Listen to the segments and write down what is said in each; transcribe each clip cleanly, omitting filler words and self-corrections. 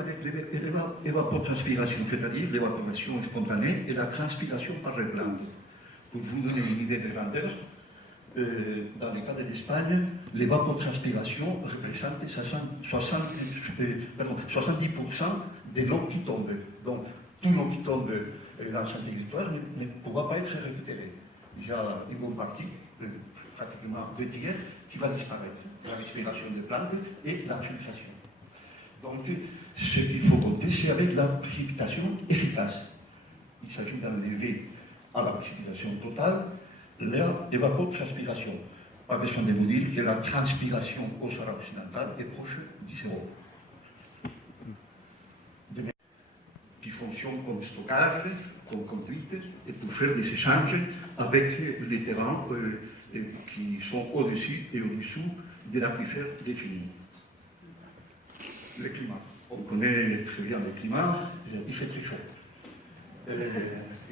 avec l'évapotranspiration, c'est-à-dire l'évaporation spontanée et la transpiration par les plantes. Pour vous donner une idée de grandeur, dans le cas de l'Espagne, l'évapotranspiration représente 70% de l'eau qui tombe. Donc, toute l'eau qui tombe dans ce territoire ne pourra pas être récupérée. Il y a une bonne partie, pratiquement 2 tiers, qui va disparaître. La respiration des plantes et la filtration. Donc, ce qu'il faut compter, c'est avec la précipitation efficace. Il s'agit d'enlever à la précipitation totale l'évapotranspiration. Pas besoin de vous dire que la transpiration au Sahara occidental est proche du zéro. Qui fonctionne comme stockage, comme conduite, et pour faire des échanges avec les terrains qui sont au-dessus et au-dessous de l'aquifère défini. Le climat. On connaît très bien le climat, il fait très chaud.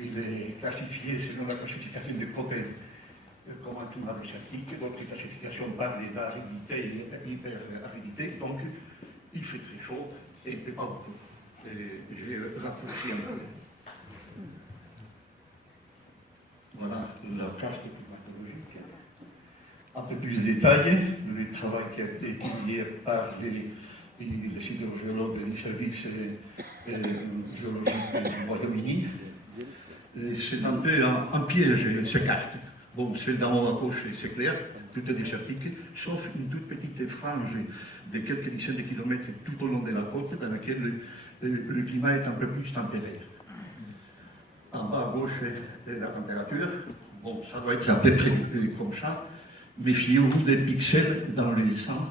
Il est classifié selon la classification de Köppen comme un climat désertique, donc la classification parle d'aridité et hyper-aridité, donc il fait très chaud et pas beaucoup. Je vais raccourcir un peu. Voilà la carte climatologique. Un peu plus de détails, le travail qui a été publié par les hydrogéologues du service géologique du Royaume-Uni. C'est un peu un piège, ces cartes. Bon, celle d'en haut à gauche, c'est clair, tout est désertique, sauf une toute petite frange de quelques dizaines de kilomètres tout au long de la côte, dans laquelle le climat est un peu plus tempéré. En bas à gauche, la température, bon, ça doit être à peu près comme ça. Méfiez-vous des pixels dans les sangs,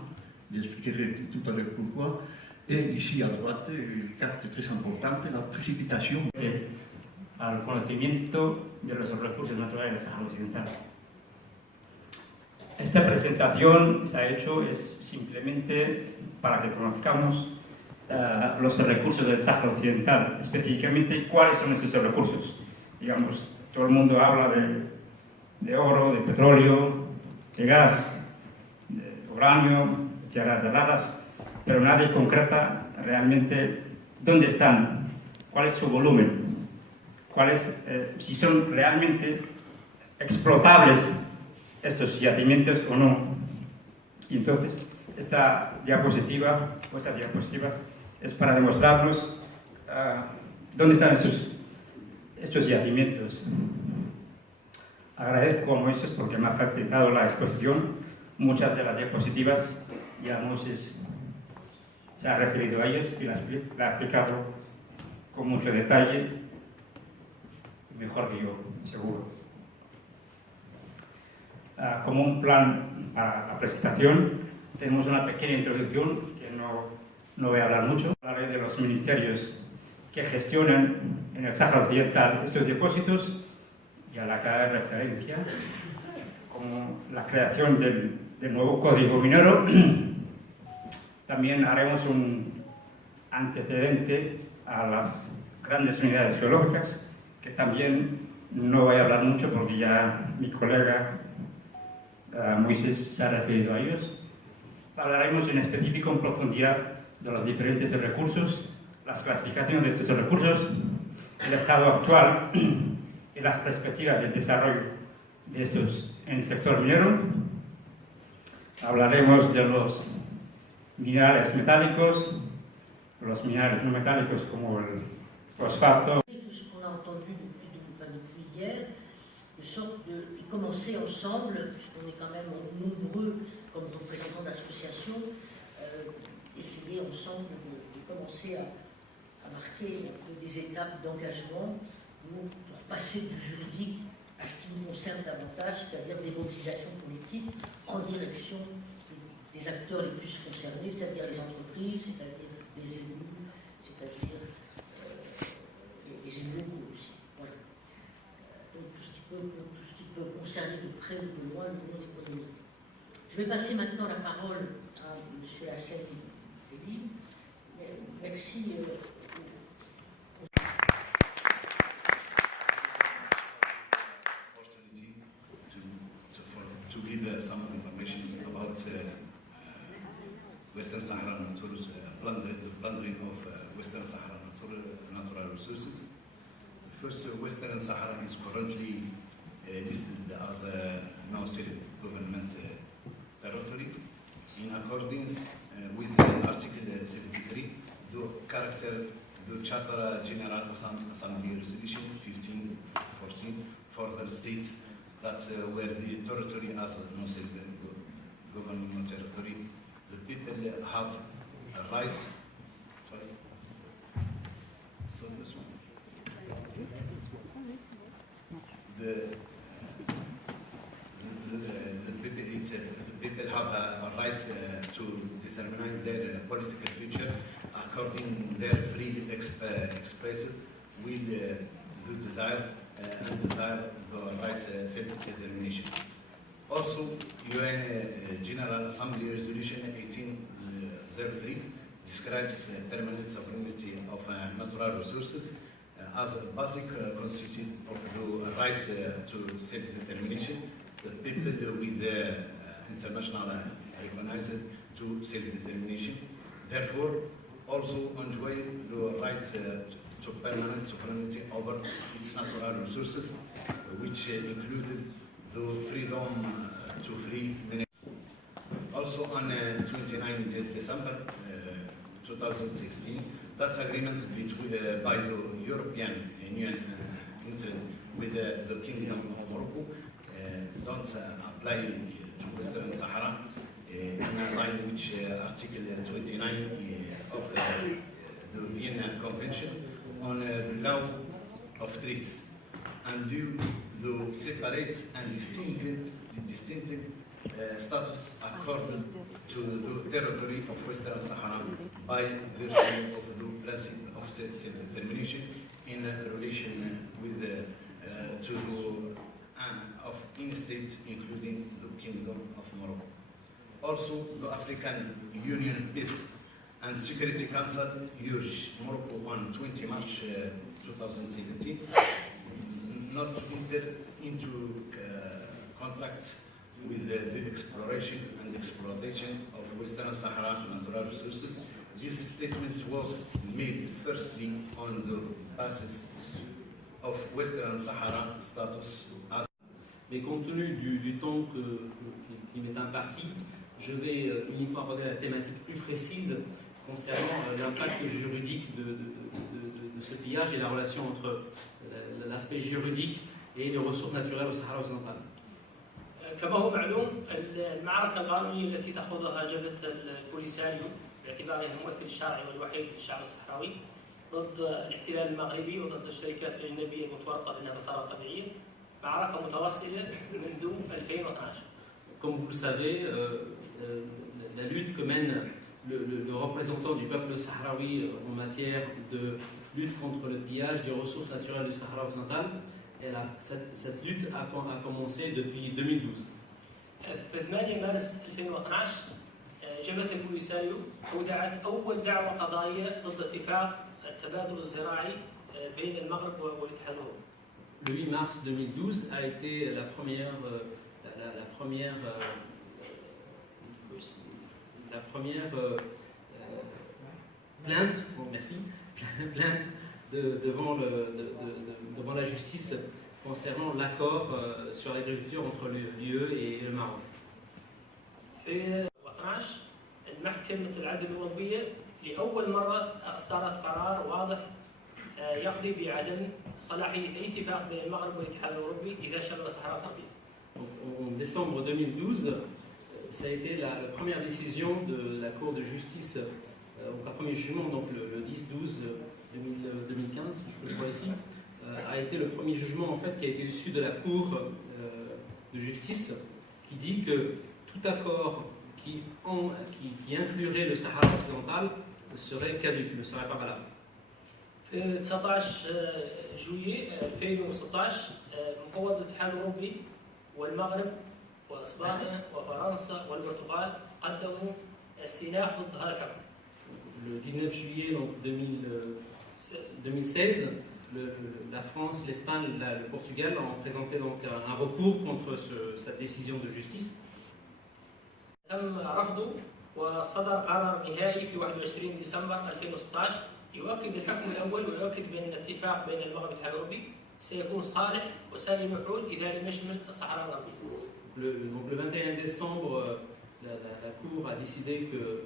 j'expliquerai tout à l'heure pourquoi. Et ici à droite, une carte très importante, la précipitation. Al conocimiento de los recursos naturales del Sáhara Occidental. Esta presentación se ha hecho simplemente para que conozcamos los recursos del Sáhara Occidental, específicamente cuáles son esos recursos. Digamos, todo el mundo habla de oro, de petróleo, de gas, de uranio, tierras raras, pero nadie concreta realmente dónde están, cuál es su volumen, si son realmente explotables estos yacimientos o no. Y entonces, esta diapositiva, o estas diapositivas, es para demostrarnos dónde están estos yacimientos. Agradezco a Moisés porque me ha facilitado la exposición. Muchas de las diapositivas ya Moisés se ha referido a ellas y la ha explicado con mucho detalle, mejor que yo, seguro. Como un plan para la presentación, tenemos una pequeña introducción, que no voy a hablar mucho. Hablaré de los ministerios que gestionan en el Sáhara Occidental estos depósitos y a la que haré referencia, como la creación del nuevo código minero. También haremos un antecedente a las grandes unidades geológicas, que también no voy a hablar mucho porque ya mi colega Moisés se ha referido a ellos. Hablaremos en específico, en profundidad, de los diferentes recursos, las clasificaciones de estos recursos, el estado actual y las perspectivas del desarrollo de estos en el sector minero. Hablaremos de los minerales metálicos, los minerales no metálicos como el fosfato. Tout ce qu'on a entendu depuis hier, de sorte de commencer ensemble, puisqu'on est quand même nombreux comme représentants d'associations, essayer ensemble de commencer à marquer des étapes d'engagement pour passer du juridique à ce qui nous concerne davantage, c'est-à-dire des mobilisations politiques en direction des acteurs les plus concernés, c'est-à-dire les entreprises, c'est-à-dire les élus, c'est-à-dire les élus locaux aussi. Voilà. Donc tout ce qui peut concerner de près ou de loin le monde économique. Je vais passer maintenant la parole à M. Hassen Elie. Merci. To give some information about Western Sahara and tourism. plundering of Western Sahara natural resources. First, Western Sahara is currently listed as a non-self-government territory in accordance with Article 73, the Charter General Assembly Resolution 1514 further states that where the territory as a non-self-government territory, the people have a right. The people have a right to determine their political future according their free expressed will, the desire and desire the right self-determination. Also, UN General Assembly Resolution 1803 describes permanent sovereignty of natural resources as a basic constituent of the right to self-determination. The people with international recognized to self-determination, therefore, also enjoy the right to permanent sovereignty over its natural resources, which included the freedom to free mineral. Also on 29 December 2016, that agreement between, by the European Union entered with the Kingdom of Morocco don't apply to Western Sahara in line with Article 29 of the Vienna Convention on the law of treaties, and due the separate and distinctive status accorded to the territory of Western Sahara by virtue of the principle of self-determination in relation with to the of any state, including the Kingdom of Morocco. Also, the African Union Peace and Security Council urged Morocco on 20 March 2017 not to enter into contracts with the exploration and exploitation of Western Sahara natural resources. This statement was made firstly on the basis of Western Sahara status as. Mais compte tenu du temps qui m'est imparti, je vais uniquement aborder la thématique plus précise concernant l'impact juridique de ce pillage et la relation entre l'aspect juridique et les ressources naturelles au Sahara occidental. كما هو معلوم المعركة القانونية التي تخوضها جبهة البوليساريو باعتباره الممثل الشرعي والوحيد للشعب الصحراوي ضد الاحتلال المغربي وضد الشركات الأجنبية المتورطة بأنها بثارة طبيعية معركة متواصلة منذ 2012. Comme vous le savez, la lutte que mène le représentant du peuple sahraoui en matière de lutte contre le pillage des ressources naturelles du Sahara occidental, cette lutte a commencé depuis 2012. في 8 مارس 2012 جبهة البوليساريو أودعت أول دعوة قضائية ضد اتفاق التبادل الزراعي بين المغرب والاتحاد الأوروبي. Le 8 mars 2012 a été la première plainte, plainte devant la justice concernant l'accord sur l'agriculture entre l'UE et le Maroc. في 2012 المحكمة العدل الأوروبية لأول مرة أصدرت قرار واضح يقضي بعدم صلاحية أي اتفاق بين المغرب والاتحاد الأوروبي إذا شمل الصحراء الغربية. En décembre 2012, ça a été la première décision de la Cour de justice, un premier jugement, donc le 10-12-2015, je crois ici, a été le premier jugement en fait qui a été issu de la Cour de justice qui dit que tout accord qui inclurait le Sahara occidental serait caduc, ne serait pas valable. في 19 جويلية 2016 مفوض الاتحاد الأوروبي والمغرب وإسبانيا وفرنسا والبرتغال قدموا استئناف ضد هذا الحكم. Le 19 juillet donc 2016, la France, l'Espagne, le Portugal ont présenté donc un recours contre cette décision de justice. تم رفضه وصدر قرار نهائي في 21 ديسمبر 2016 يؤكد الحكم الأول ويؤكد بأن الاتفاق بين المغرب والاتحاد الأوروبي سيكون صالح وساري المفعول إذا لم يشمل الصحراء الغربية. Donc le 21 décembre, la Cour a décidé que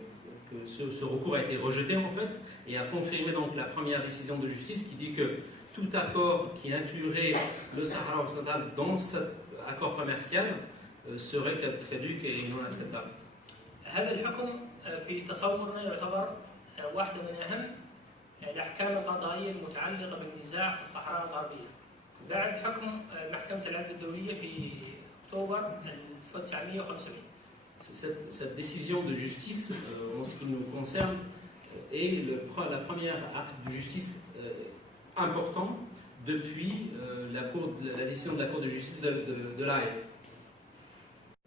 ce recours a été rejeté en fait et a confirmé donc la première décision de justice qui dit que tout accord qui inclurait le Sahara occidental dans cet accord commercial serait caduc et non acceptable. هذا الحكم في تصورنا يعتبر واحدة من أهم الأحكام القضائية المتعلقة بالنزاع في الصحراء الغربية. بعد حكم محكمة العدل الدولية في أكتوبر 1975. Cette décision de justice, en ce qui nous concerne, est la première acte de justice important depuis la décision de la Cour de justice de l'Haye.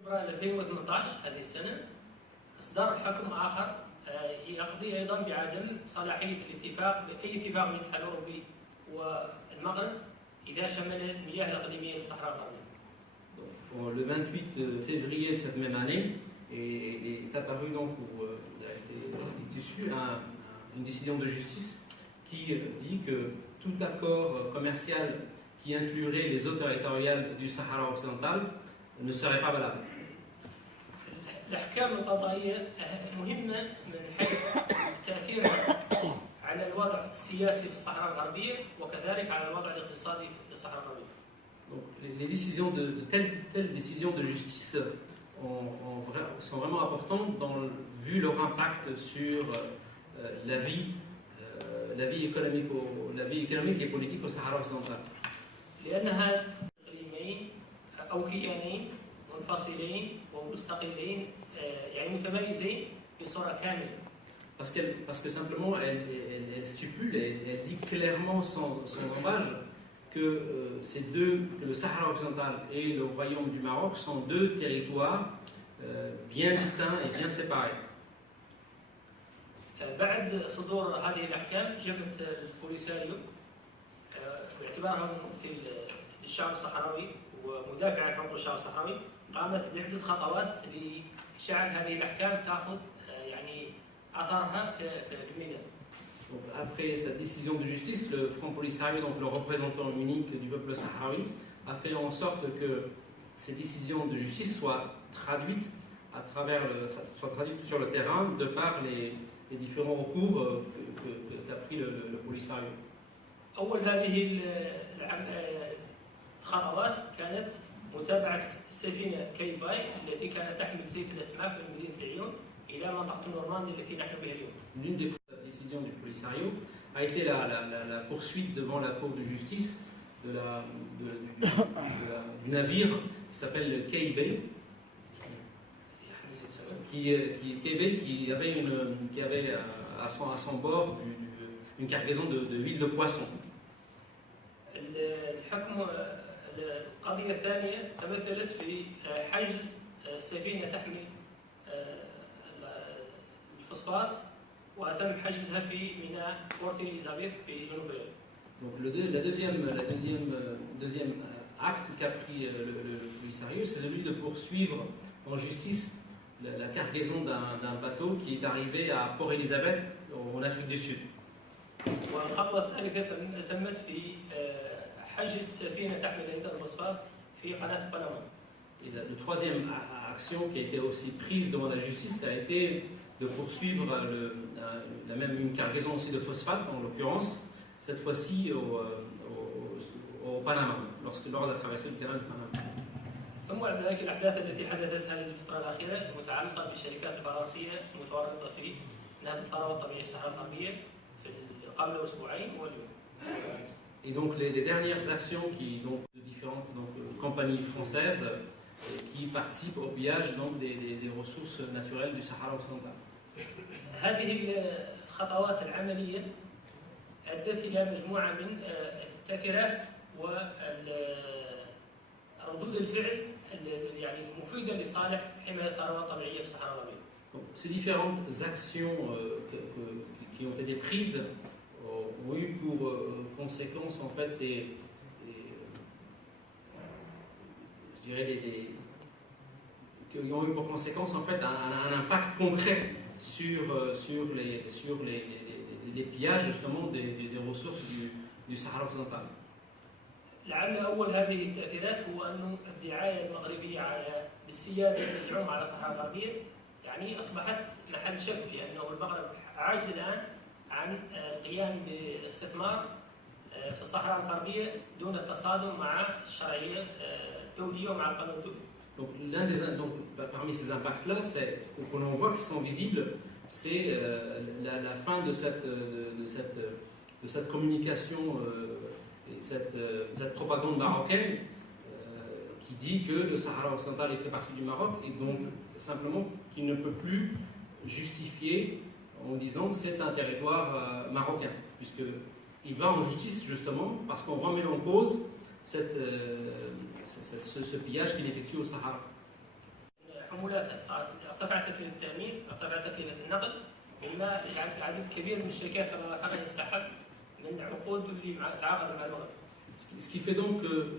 فبراير 2018 هذه السنة إصدار حكم آخر يقضي أيضا بعدم صلاحية الاتفاق بأي اتفاق بين الاتحاد الأوروبي والمغرب إذا شمل المياه الإقليمية للصحراء الغربية. Le 28 février de cette même année est apparu donc est issue une décision de justice qui dit que tout accord commercial qui inclurait les eaux territoriales du Sahara occidental ne serait pas valable. الأحكام القضائية مهمة من حيث تأثيرها على الوضع السياسي في الصحراء الغربية وكذلك على الوضع الاقتصادي في الصحراء الغربية. Donc, les décisions telles décisions de justice sont vraiment importantes vu leur impact sur la vie économique et politique au Sahara occidental. لأنها إقليمين أو كيانين منفصلين ومستقلين يعني متميزين بصورة كاملة. Parce que simplement elle stipule et elle dit clairement sans embâche que le Sahara occidental et le royaume du Maroc sont deux territoires bien distincts et bien séparés. بعد صدور هذه الأحكام جبهة البوليساريو باعتبارها ممثل للشعب الصحراوي ومدافع عن حقوق الشعب الصحراوي قامت بعدة خطوات لإشاعة هذه الأحكام تأخذ يعني أثرها في الميدان. Après cette décision de justice, le Front Polisario, donc le représentant unique du peuple sahraoui, a fait en sorte que ces décisions de justice soient traduites sur le terrain de par les différents recours qu'a pris le Polisario. أول هذه الخطوات كانت متابعة السفينة كيباي التي كانت تحمل زيت الأسماك من مدينة العيون إلى منطقة النورماندي التي نحن بها اليوم. L'une des décisions du Polisario a été la poursuite devant la Cour de justice du navire qui s'appelle le Keibei, qui avait à son bord une cargaison de huile de poisson. القضية الثانية تمثلت في حجز سفينة تحمل الفوسفات وتم حجزها في ميناء بورت إليزابيث في جنوب اليمن. Donc le deuxième acte qu'a pris le Polisario, c'est celui de poursuivre en justice la cargaison d'un bateau qui est arrivé à Port Elizabeth en Afrique du Sud. والخطوة الثالثة تمت في حجز سفينة تحمل أيضا الفوسفات في قناة بنما. Et la troisième action qui a été aussi prise devant la justice, ça a été de poursuivre une cargaison aussi de phosphate, en l'occurrence, cette fois-ci au Panama, lors de la traversée du canal du Panama. ثم بعد ذلك الأحداث التي حدثت هذه الفترة الأخيرة المتعلقة بالشركات الفرنسية المتورطة في نهب الثروة الطبيعية في الصحراء الغربية قبل أسبوعين واليوم. Et donc les dernières actions de différentes compagnies françaises qui participent au pillage des ressources naturelles du Sahara occidental. هذه الخطوات العملية أدت إلى مجموعة من التأثيرات وردود الفعل يعني المفيدة لصالح حماية الثروة الطبيعية في الصحراء الغربية. Ces différentes actions qui ont été prises ont eu pour conséquence en fait qui ont eu pour conséquence en fait un impact concret sur les pillages justement des ressources du Sahara occidental. لعل اول هذه التاثيرات هو انه الدعايه المغربيه بالسياده المزعومه على الصحراء الغربيه يعني اصبحت محل شك، لانه المغرب عاجز الان عن القيام باستثمار في الصحراء الغربيه دون التصادم مع الشرعيه الدوليه ومع القانون الدولي. Donc, parmi ces impacts-là, qu'on en voit qui sont visibles, c'est la fin de cette communication et cette propagande marocaine qui dit que le Sahara occidental fait partie du Maroc et donc simplement qu'il ne peut plus justifier en disant que c'est un territoire marocain, puisqu'il va en justice justement parce qu'on remet en cause ce pillage qu'il effectue au Sahara. حمولات ارتفعت تكلفه التامين، ارتفعت تكلفه النقل، مما يجعل عدد كبير من الشركات كما ذكرنا ينسحب من عقود اللي تعاقد مع المغرب. Ce qui fait donc que,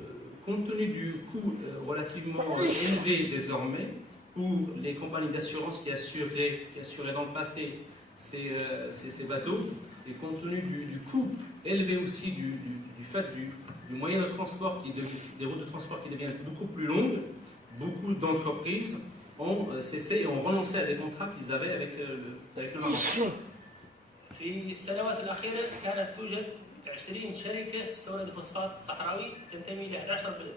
compte tenu du coût relativement élevé désormais pour les compagnies d'assurance qui assuraient dans le passé ces bateaux, et compte tenu du coût élevé aussi du fait du moyen de transport, des routes de transport qui deviennent beaucoup plus longues, beaucoup d'entreprises ont cessé et ont renoncé à des contrats qu'ils avaient avec le Maroc. في السنوات الأخيرة كانت توجد 20 شركة تستورد الفوسفات الصحراوي تنتمي ل 11 بلد.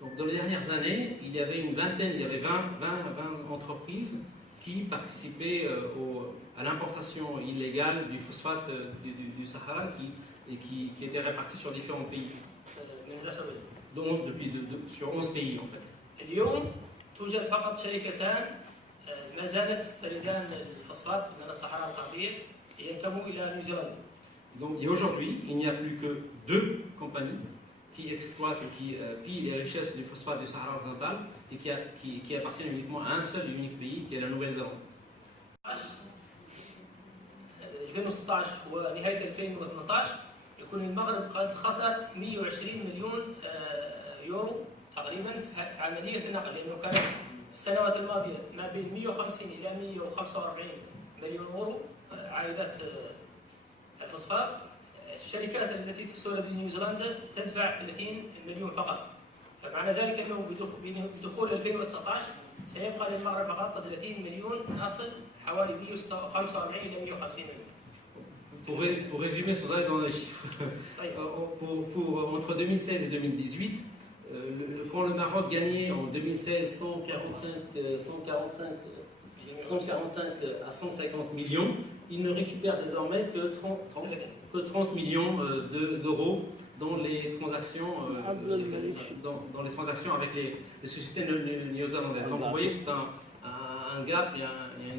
Donc, dans les dernières années, il y avait 20 entreprises qui participaient à l'importation illégale du phosphate du Sahara qui était répartie sur différents pays. من 11 بلد. Sur 11 pays en fait. اليوم توجد فقط شركتان ما زالت تستوردان الفوسفات من الصحراء الغربية ينتموا إلى نيوزيلندا. Donc, et aujourd'hui, il n'y a plus que 2 compagnies qui exploitent, qui pillent les richesses du phosphate du Sahara occidental et qui appartiennent uniquement à un seul et unique pays, qui est la Nouvelle-Zélande. 2016 ونهاية 2018 يكون المغرب قد خسر 120 مليون يورو تقريبا في عملية النقل، لأنه كانت في السنوات الماضية ما بين 150 إلى 145 مليون يورو عائدات الفوسفات. الشركات التي تستورد لنيوزيلندا تدفع 30 مليون فقط، فمعنى ذلك أنه بدخول 2019 سيبقى للمغرب فقط 30 مليون نصل حوالي 145 إلى 150 مليون. Pour résumer sans aller dans les chiffres, entre 2016 et 2018, quand le Maroc gagnait en 2016 145 à 150 millions, il ne récupère désormais que 30 millions d'euros dans les transactions, avec les sociétés néo-zélandaises. Donc vous voyez que c'est un gap et un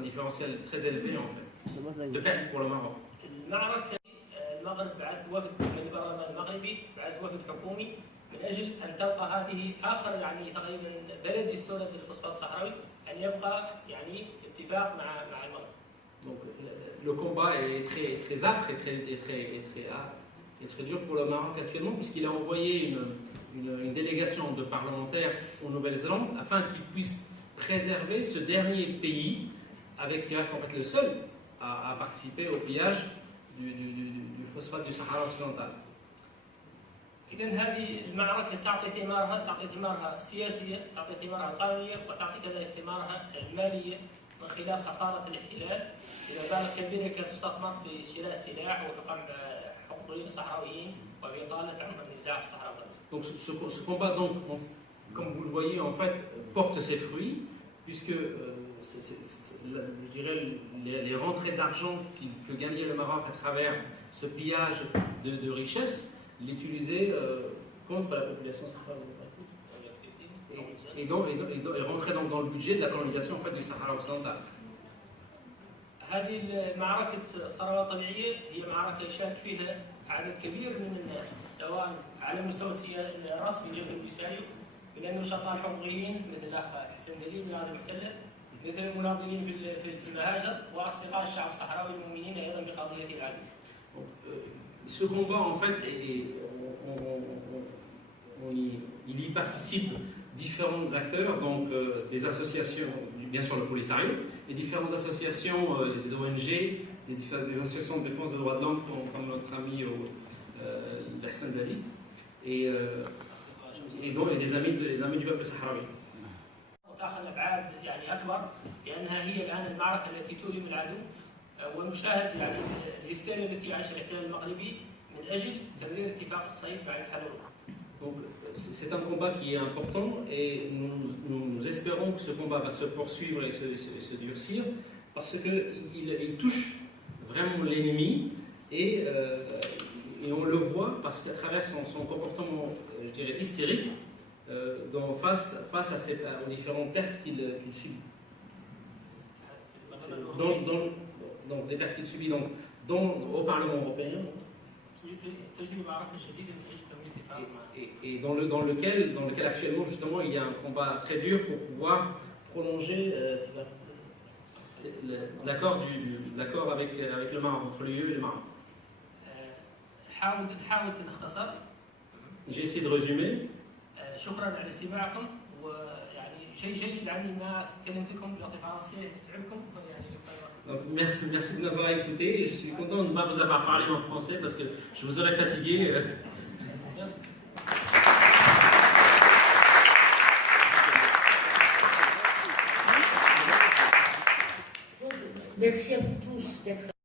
différentiel très élevé en fait, de perte pour le Maroc. المغرب بعث وفد من البرلمان المغربي، بعث وفد حكومي من اجل ان تبقى هذه اخر يعني تقريبا بلد يستورد الفوسفات الصحراوي ان يبقى يعني اتفاق مع المغرب. Donc le combat est très âpre et très dur pour le Maroc actuellement, puisqu'il a envoyé une délégation de parlementaires en Nouvelle-Zélande afin qu'ils puissent préserver ce dernier pays qui reste en fait le seul à participer au pillage du phosphate du Sahara occidental. إذا هذه المعركة تعطي ثمارها السياسية، تعطي ثمارها القانونية، وتعطي كذلك ثمارها المالية من خلال خسارة الاحتلال. إذا بالغ كبيرة كانت تستثمر في شراء سلاح وفي قمع حقوقيين الصحراويين وفي إطالة عمر النزاع في الصحراء الغربية. Donc ce combat, donc, comme vous le voyez, en fait, porte ses fruits, puisque je dirais les rentrées d'argent que gagnait le Maroc à travers ce pillage de richesses, l'utiliser contre la population sahraoui. Et rentrer donc dans le budget de la colonisation en fait, du Sahara occidental. هذه معركة الثروة الطبيعية هي معركة يشارك فيها عدد كبير من الناس، سواء على مستوى الرسمي جبهة البوليساريو من النشطاء الحقوقيين مثل الأخ حسن دليل من هذه المحتلة، مثل المناضلين في المهاجر وأصدقاء الشعب الصحراوي المؤمنين أيضا بقضية العدل. Ce combat, en fait, il y participe différents acteurs, donc des associations, bien sûr le Polisario, et différentes associations, des ONG, des associations de défense des droits de l'homme, comme notre ami Hassan Dali, et donc des amis du peuple sahraoui. وتاخذ ابعاد يعني اكبر لانها هي الان المعركه التي تؤلم العدو ونشاهد يعني الهستيريا التي يعيشها الاحتلال المغربي من اجل تمرير اتفاق الصيف بعد حلول. Donc c'est un combat qui est important et nous espérons que ce combat va se poursuivre et se durcir parce qu'il touche vraiment l'ennemi et on le voit parce qu'à travers son comportement, je dirais, hystérique, face aux différentes pertes qu'il subit. Donc des pertes qu'il subit au Parlement européen. Et dans lequel actuellement justement il y a un combat très dur pour pouvoir prolonger l'accord avec le Maroc, entre l'UE et le Maroc. J'ai essayé de résumer. شكرا على استماعكم ويعني شيء جيد عني ما كلمتكم بلغه فرنسيه تتعبكم يعني. Donc, merci de m'avoir écouté et je suis content de ne pas vous avoir parlé en français parce que je vous aurais fatigué. Merci à vous tous d'être